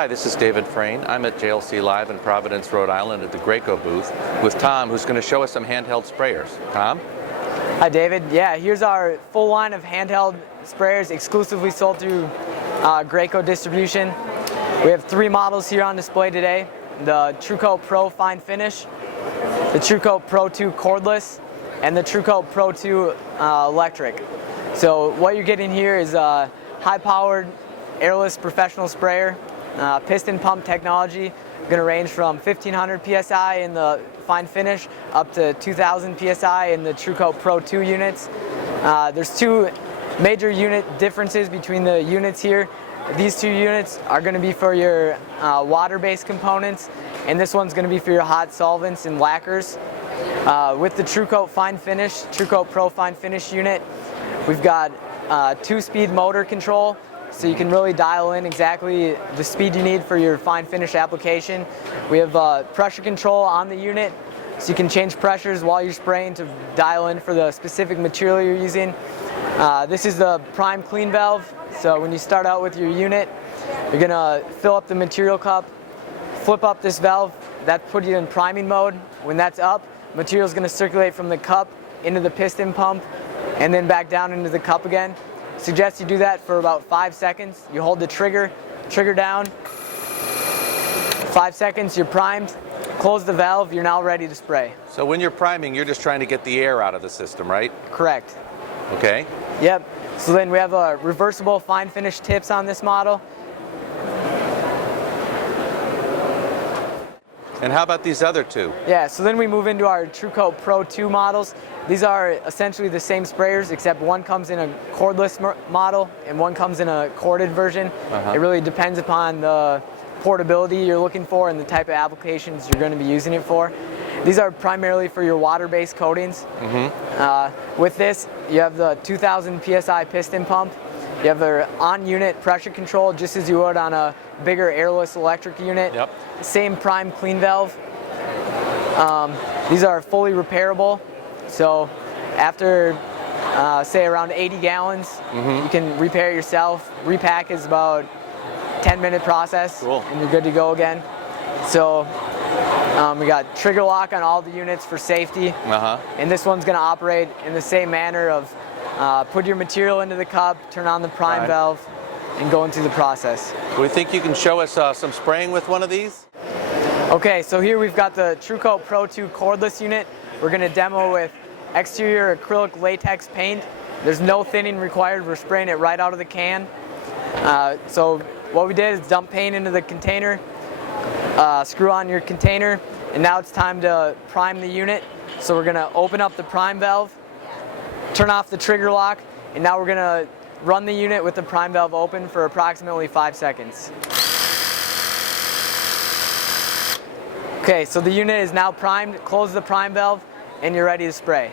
Hi, this is David Frayne. I'm at JLC Live in Providence, Rhode Island at the Graco booth with Tom, who's going to show us some handheld sprayers. Tom? Hi David. Yeah, here's our full line of handheld sprayers exclusively sold through Graco distribution. We have 3 models here on display today. The TrueCoat Pro Fine Finish, the TrueCoat Pro 2 Cordless, and the TrueCoat Pro 2 Electric. So what you're getting here is a high-powered airless professional sprayer, piston pump technology, going to range from 1500 psi in the Fine Finish up to 2000 psi in the TrueCoat Pro 2 units. There's 2 major unit differences between the units here. These 2 units are going to be for your water-based components, and this one's going to be for your hot solvents and lacquers. With the TrueCoat Fine Finish, TrueCoat Pro Fine Finish unit, we've got 2-speed motor control, so you can really dial in exactly the speed you need for your fine finish application. We have pressure control on the unit, so you can change pressures while you're spraying to dial in for the specific material you're using. This is the prime clean valve, so when you start out with your unit, you're going to fill up the material cup, flip up this valve, that puts you in priming mode. When that's up, material is going to circulate from the cup into the piston pump and then back down into the cup again. Suggest you do that for about 5 seconds. You hold the trigger down. 5 seconds, you're primed. Close the valve, you're now ready to spray. So when you're priming, you're just trying to get the air out of the system, right? Correct. Okay. Yep. So then we have a reversible fine finish tips on this model. And how about these other 2? Yeah, so then we move into our TrueCoat Pro 2 models. These are essentially the same sprayers, except one comes in a cordless model and one comes in a corded version. It really depends upon the portability you're looking for and the type of applications you're going to be using it for. These are primarily for your water-based coatings. With this, you have the 2000 psi piston pump. You have the on-unit pressure control, just as you would on a bigger airless electric unit. Yep. Same prime clean valve. These are fully repairable, so after say around 80 gallons, you can repair it yourself. Repack is about a 10-minute process, and you're good to go again. So we got trigger lock on all the units for safety, and this one's going to operate in the same manner of put your material into the cup, turn on the prime valve, and go into the process. Do we think you can show us some spraying with one of these? Okay, so here we've got the TrueCoat Pro 2 cordless unit. We're going to demo with exterior acrylic latex paint. There's no thinning required. We're spraying it right out of the can. So what we did is dump paint into the container, screw on your container, and now it's time to prime the unit. So we're going to open up the prime valve, turn off the trigger lock, and now we're going to run the unit with the prime valve open for approximately 5 seconds. Okay, so the unit is now primed. Close the prime valve and you're ready to spray.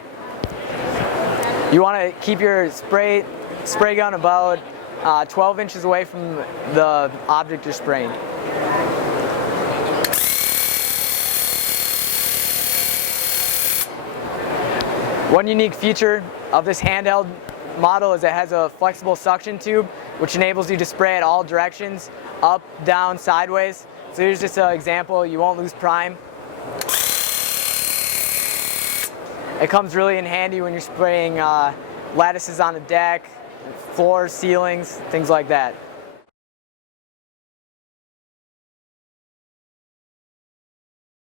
You want to keep your spray gun about 12 inches away from the object you're spraying. One unique feature of this handheld model is it has a flexible suction tube, which enables you to spray at all directions, up, down, sideways. So here's just an example. You won't lose prime. It comes really in handy when you're spraying lattices on the deck, floors, ceilings, things like that.